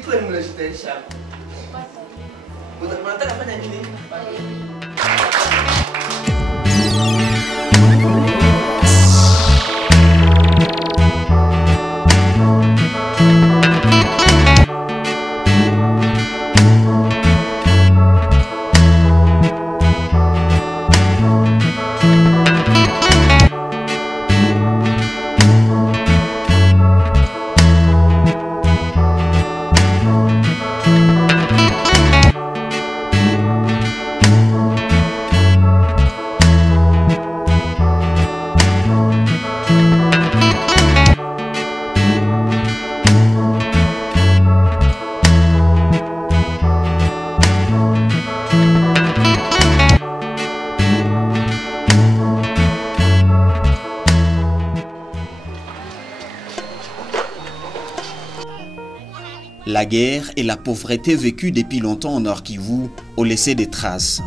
siku nimeshitaisha. Unataka kufanya nini? La guerre et la pauvreté vécues depuis longtemps au Nord Kivu ont laissé des traces.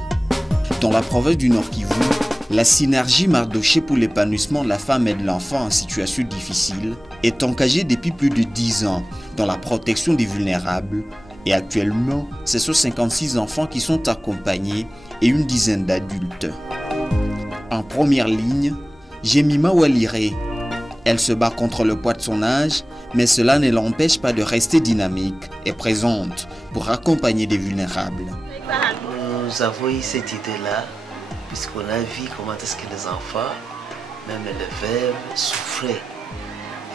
Dans la province du Nord Kivu, la synergie Mardoché pour l'épanouissement de la femme et de l'enfant en situation difficile est engagée depuis plus de 10 ans dans la protection des vulnérables et actuellement, ce sont 56 enfants qui sont accompagnés et une dizaine d'adultes. En première ligne, Jemima Walire. Elle se bat contre le poids de son âge, mais cela ne l'empêche pas de rester dynamique et présente pour accompagner des vulnérables. Nous avons eu cette idée-là, puisqu'on a vu comment est-ce que les enfants, même les veuves, souffraient.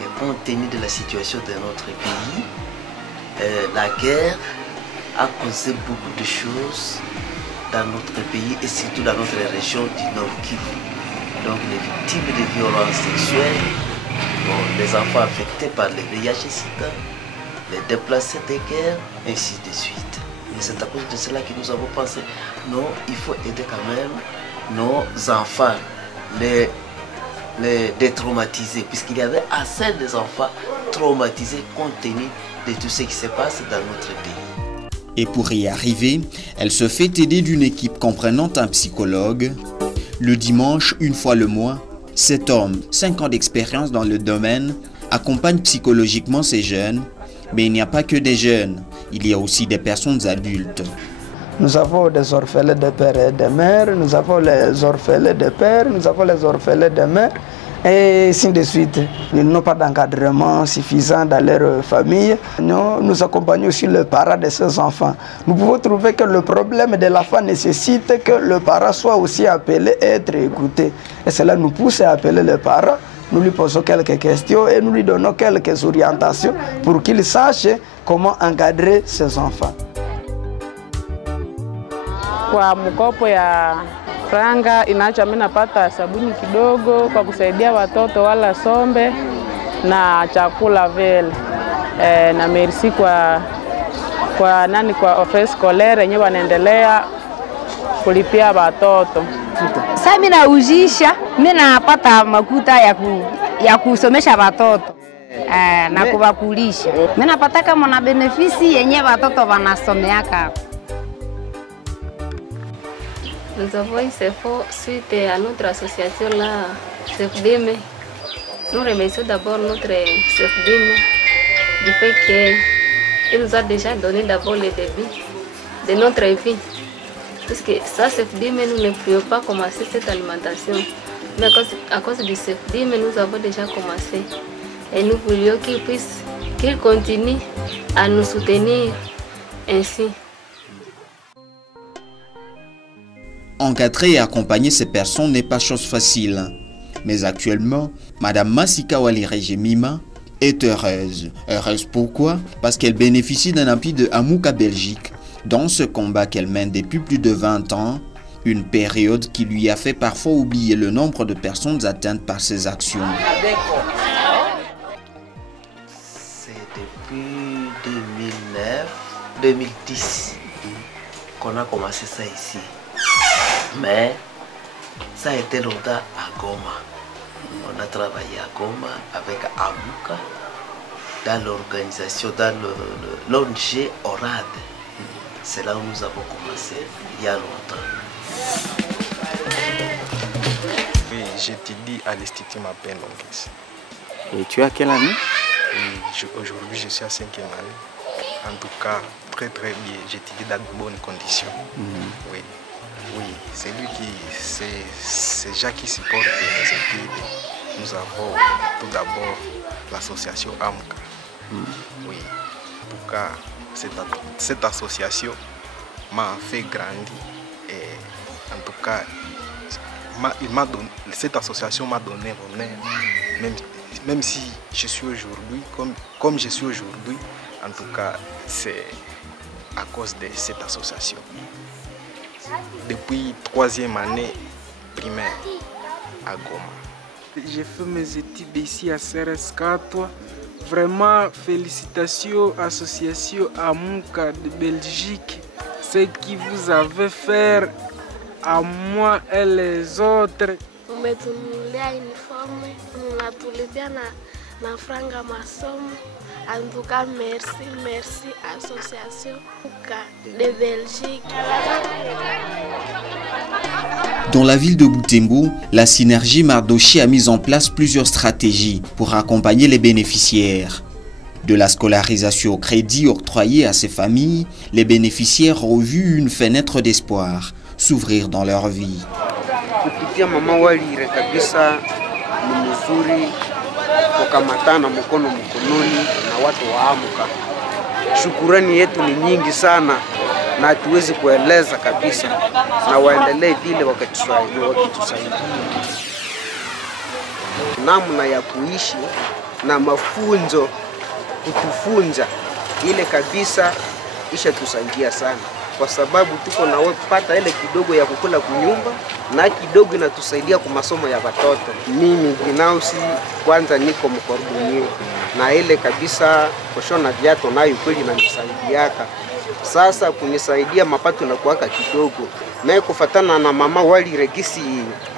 Et compte tenu de la situation de notre pays, la guerre a causé beaucoup de choses dans notre pays et surtout dans notre région du Nord Kivu. Donc les victimes de violences sexuelles, les enfants affectés par les VIH-Sida, les déplacés de guerre, ainsi de suite. Et c'est à cause de cela que nous avons pensé, non, il faut aider quand même nos enfants, les détraumatiser, puisqu'il y avait assez d'enfants traumatisés compte tenu de tout ce qui se passe dans notre pays. Et pour y arriver, elle se fait aider d'une équipe comprenant un psychologue. Le dimanche, une fois le mois, cet homme, 5 ans d'expérience dans le domaine, accompagne psychologiquement ces jeunes. Mais il n'y a pas que des jeunes, il y a aussi des personnes adultes. Nous avons des orphelins de père et de mère, nous avons les orphelins de père, nous avons les orphelins de mère, et ainsi de suite. Ils n'ont pas d'encadrement suffisant dans leur famille. Nous accompagnons aussi le parent de ces enfants. Nous pouvons trouver que le problème de l'enfant nécessite que le parent soit aussi appelé et être écouté. Et cela nous pousse à appeler le parent. Nous lui posons quelques questions et nous lui donnons quelques orientations pour qu'il sache comment encadrer ses enfants. Kwa mkopo ya franga inaacha mimi napata sabuni kidogo kwa kusaidia watoto wala sombe na chakula vile. Na merci kwa office scolaire yenyewe wanaendelea kulipia watoto. Sasa mimi naujisha, mimi napata makuta ya kusomesha watoto. Na kuwakulisha. Mimi napata kama na benefisi yenyewe watoto wanasomeaka. Nous avons eu ces fonds suite à notre association là, CFDM. Nous remercions d'abord notre CFDM du fait qu'il nous a déjà donné d'abord le début de notre vie. Parce que ça, CFDM, nous ne pouvions pas commencer cette alimentation. Mais à cause du CFDM, nous avons déjà commencé. Et nous voulions qu'il continue à nous soutenir ainsi. Encadrer et accompagner ces personnes n'est pas chose facile. Mais actuellement, Madame Masika Walire Jemima est heureuse. Heureuse pourquoi? Parce qu'elle bénéficie d'un appui de Amouka Belgique dans ce combat qu'elle mène depuis plus de 20 ans, une période qui lui a fait parfois oublier le nombre de personnes atteintes par ses actions. C'est depuis 2010 qu'on a commencé ça ici. Mais ça a été longtemps à Goma. On a travaillé à Goma avec Amouka dans l'organisation, dans l'ONG ORAD. C'est là où nous avons commencé il y a longtemps. Oui, j'étudie à l'Institut Mapin Longues. Et tu as quelle année? Aujourd'hui, je suis à 5e année. En tout cas, très bien. J'étudie dans de bonnes conditions. Oui, oui. C'est lui qui, c'est Jacques qui supporte les études. Nous avons tout d'abord l'association AMCA. Oui. En tout cas, cette association m'a fait grandir. Et en tout cas, cette association m'a donné l'honneur. Même si je suis aujourd'hui, comme je suis aujourd'hui, en tout cas, c'est à cause de cette association. Depuis 3e année primaire à Goma. J'ai fait mes études ici à CRS 4. Vraiment, félicitations Association AMCA de Belgique. Ce que vous avez fait à moi et les autres. Umetununulia uniforme, unatulipia na franga masomo. En tout cas, merci Association de Belgique. Dans la ville de Butembo, la synergie Mardoché a mis en place plusieurs stratégies pour accompagner les bénéficiaires. De la scolarisation au crédit octroyé à ces familles, les bénéficiaires ont vu une fenêtre d'espoir s'ouvrir dans leur vie. Kupitia mama Walire kabisa ni mzuri kukamatana mkono mkononi na watu wa AMCA. Shukurani yetu ni nyingi sana na hatuwezi kueleza kabisa, na waendelee vile wakitusaidia namna ya kuishi na mafunzo kutufunza ile kabisa isha tusaidia sana, kwa sababu tuko na pata ile kidogo ya kukula kunyumba na kidogo inatusaidia kwa masomo ya watoto. Mimi binafsi kwanza niko mkordonio na ile kabisa kushona viatu nayo kweli inanisaidiaka. Sasa kunisaidia mapato na kuwaka kidogo. Na kufatana na mama Walire gisi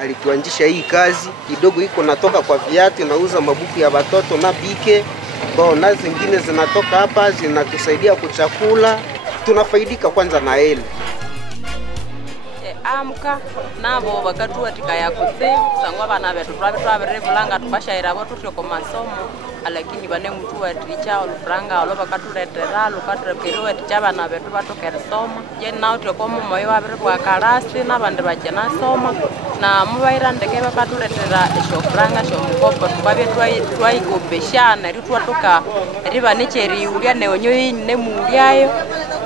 alituanzisha hii kazi kidogo iko natoka kwa viatu, nauza mabuku ya watoto na bike. Na zingine zinatoka hapa zinatusaidia kuchakula, tunafaidika kwanza na ele. AMCA nabo bakatuwatika yakutse sangwa bana betu twabirevulanga tubashaira bo tutyo ko masomo, lakini bane mtu waticha olufranga olo bakatuletera lukaturekeriwe ticha bana betu batokera soma je nawo tyo ko moyo wabire bwa karasi nabandi bajena soma na mubaira ndeke bakatuletera shofranga shomukopo tubabe twayigobeshana ritwatoka riba nicheri ulia neonyo ne mulyayo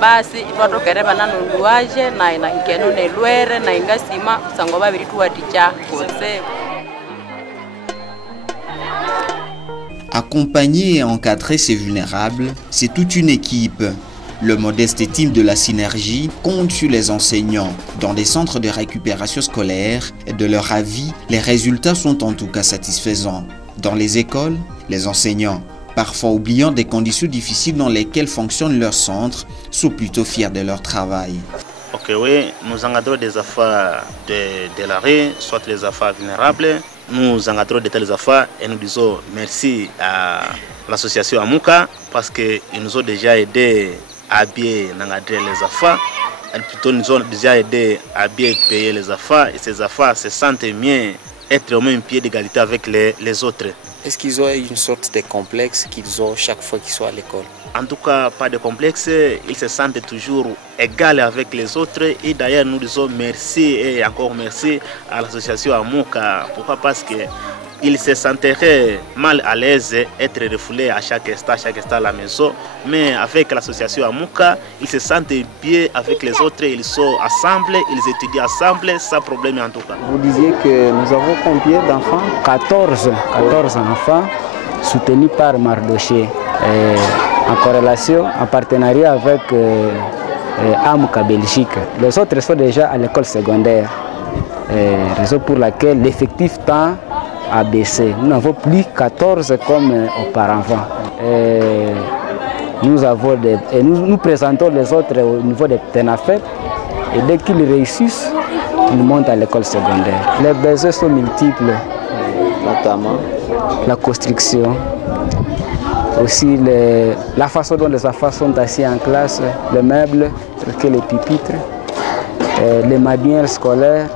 basi twatokere bana noluaje na inahikeno ne lwere na ingasima sango babiri tuwaticha konse. Accompagner et encadrer ces vulnérables, c'est toute une équipe. Le modeste team de la synergie compte sur les enseignants. Dans des centres de récupération scolaire et de leur avis, les résultats sont en tout cas satisfaisants. Dans les écoles, les enseignants, parfois oubliant des conditions difficiles dans lesquelles fonctionnent leurs centres, sont plutôt fiers de leur travail. Ok, oui, nous encadrons des affaires de l'arrêt, soit les affaires vulnérables. Nous encadrons de telles affaires et nous disons merci à l'association AMCA parce qu'ils nous ont déjà aidés à bien encadrer les affaires. Et plutôt nous ont déjà aidés à bien payer les affaires et ces affaires se sentent mieux être au même pied d'égalité avec les autres. Est-ce qu'ils ont une sorte de complexe qu'ils ont chaque fois qu'ils sont à l'école? En tout cas, pas de complexe, ils se sentent toujours égaux avec les autres. Et d'ailleurs, nous disons merci et encore merci à l'association AMCA. Pourquoi? Parce qu'ils se sentiraient mal à l'aise être refoulés à chaque instant à la maison. Mais avec l'association AMCA, ils se sentent bien avec les autres. Ils sont ensemble, ils étudient ensemble, sans problème en tout cas. Vous disiez que nous avons combien d'enfants? 14 enfants soutenus par Mardoché. En corrélation, en partenariat avec AMCA Belgique. Les autres sont déjà à l'école secondaire, raison pour laquelle l'effectif tend à baisser. Nous n'avons plus 14 comme auparavant. Nous présentons les autres au niveau des TENAFEP et dès qu'ils réussissent, ils montent à l'école secondaire. Les besoins sont multiples, notamment la construction. Aussi la façon dont les enfants sont assis en classe, les meubles, les pupitres, les manuels scolaires,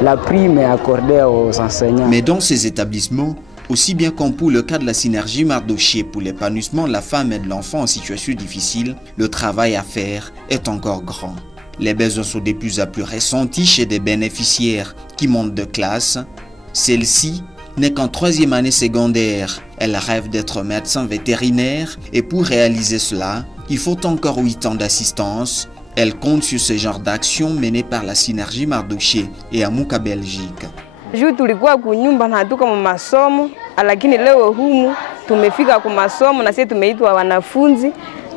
la prime est accordée aux enseignants. Mais dans ces établissements, Aussi bien comme pour le cas de la synergie Mardoché pour l'épanouissement de la femme et de l'enfant en situation difficile, le travail à faire est encore grand. Les besoins sont de plus en plus ressentis chez des bénéficiaires qui montent de classe. Celle-ci n'est qu'en 3e année secondaire. Elle rêve d'être médecin vétérinaire et pour réaliser cela, il faut encore 8 ans d'assistance. Elle compte sur ce genre d'action menées par la synergie Mardoché et Amuka Belgique. Juu tulikuwa kunyumba na hatuko mu masomo, lakini leo humu tumefika ku masomo na sisi tumeitwa wanafunzi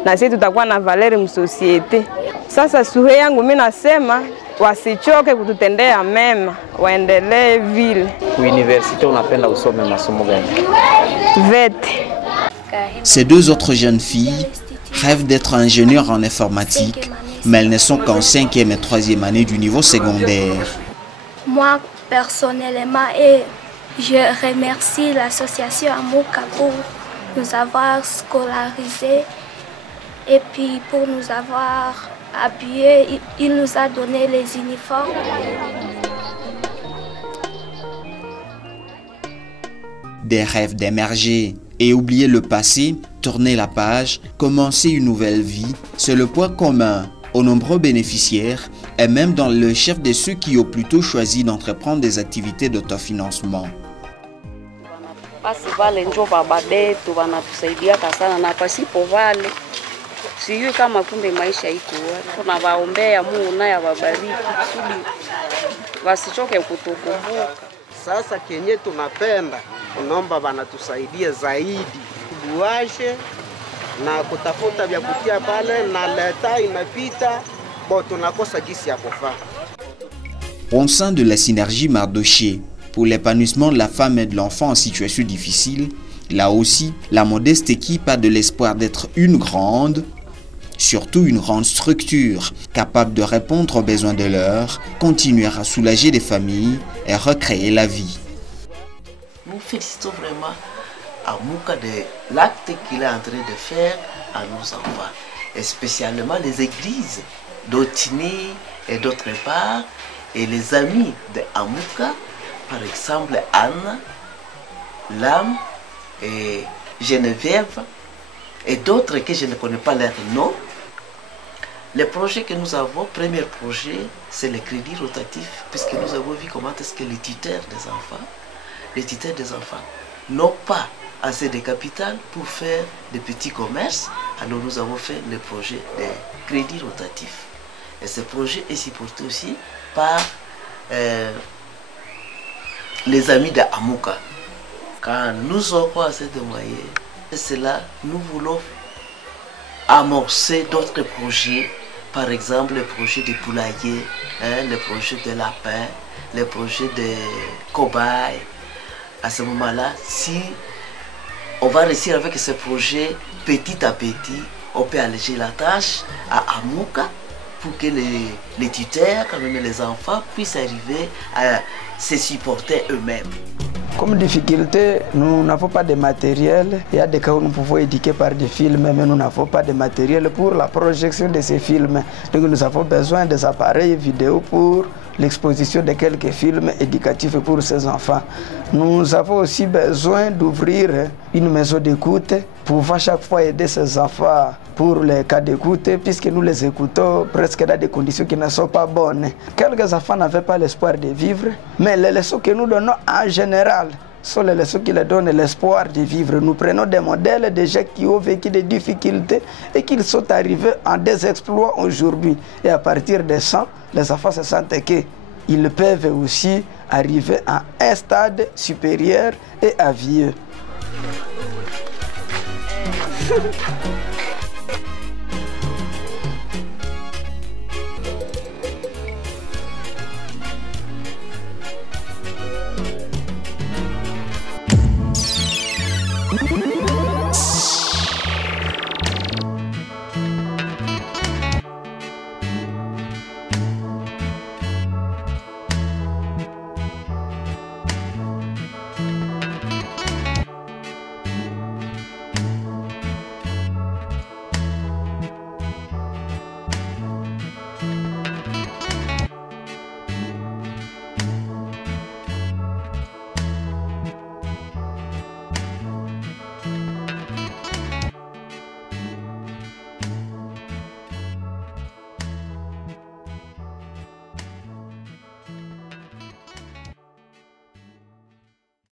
na sisi tutakuwa na valeur msosiete. Sasa suhe yangu mimi nasema wasichoke kututendea mema, waendelee vile. Université unapenda usome masomo gani? Vete. Ces 2 autres jeunes filles rêvent d'être ingénieures en informatique, mais elles ne sont qu'en 5e et 3e année du niveau secondaire. Moi, personnellement, et je remercie l'association Amuka pour nous avoir scolarisés et puis pour nous avoir appuyés. Il nous a donné les uniformes. Des rêves d'émerger et oublier le passé, tourner la page, commencer une nouvelle vie, c'est le point commun aux nombreux bénéficiaires et même dans le chef de ceux qui ont plutôt choisi d'entreprendre des activités d'autofinancement. Basi vale njo baba detu wanatusaidia sana na pasipo vale sijui kama kumbe maisha iko wapi. Tunawaombea Mungu naye awabariki kusudi wasichoke kutukumbuka. Sasa kenye tunapenda tunaomba wanatusaidia zaidi kubuashe na kutafuta vya kutia pale na leta inapita bo tunakosa gisi ya kufanya. Au sein de la synergie Mardoché pour l'épanouissement de la femme et de l'enfant en situation difficile, là aussi, la modeste équipe a de l'espoir d'être une grande, surtout une grande structure, capable de répondre aux besoins de l'heure, continuer à soulager les familles et recréer la vie. Nous félicitons vraiment Amuka de l'acte qu'il est en train de faire à nos enfants, et spécialement les églises d'Otini et d'autre part, et les amis de Amuka, par exemple Anne, Lam et Geneviève, et d'autres que je ne connais pas leur nom. Les projets que nous avons, premier projet, c'est le crédit rotatif, puisque nous avons vu comment est-ce que les tuteurs des enfants n'ont pas assez de capital pour faire des petits commerces. Alors nous avons fait le projet de crédit rotatif. Et ce projet est supporté aussi par les amis de Amuka. Quand nous aurons assez de moyens, c'est là nous voulons amorcer d'autres projets. Par exemple, le projet de poulailler, le projet de lapin, le projet de cobaye. À ce moment-là, si on va réussir avec ce projet, petit à petit, on peut alléger la tâche à Amuka pour que les tuteurs, quand même les enfants, puissent arriver à se supporter eux-mêmes. Comme difficulté, nous n'avons pas de matériel. Il y a des cas où nous pouvons éduquer par des films, mais nous n'avons pas de matériel pour la projection de ces films. Donc nous avons besoin des appareils vidéo pour l'exposition de quelques films éducatifs pour ces enfants. Nous avons aussi besoin d'ouvrir une maison d'écoute pour pouvoir chaque fois aider ces enfants pour les cas d'écoute, puisque nous les écoutons presque dans des conditions qui ne sont pas bonnes. Quelques enfants n'avaient pas l'espoir de vivre, mais les leçons que nous donnons en général sont les leçons qui leur donnent l'espoir de vivre. Nous prenons des modèles de gens qui ont vécu des difficultés et qui sont arrivés en des exploits aujourd'hui. Et à partir de ça, les enfants se sentent qu'ils peuvent aussi arriver à un stade supérieur et à vieux.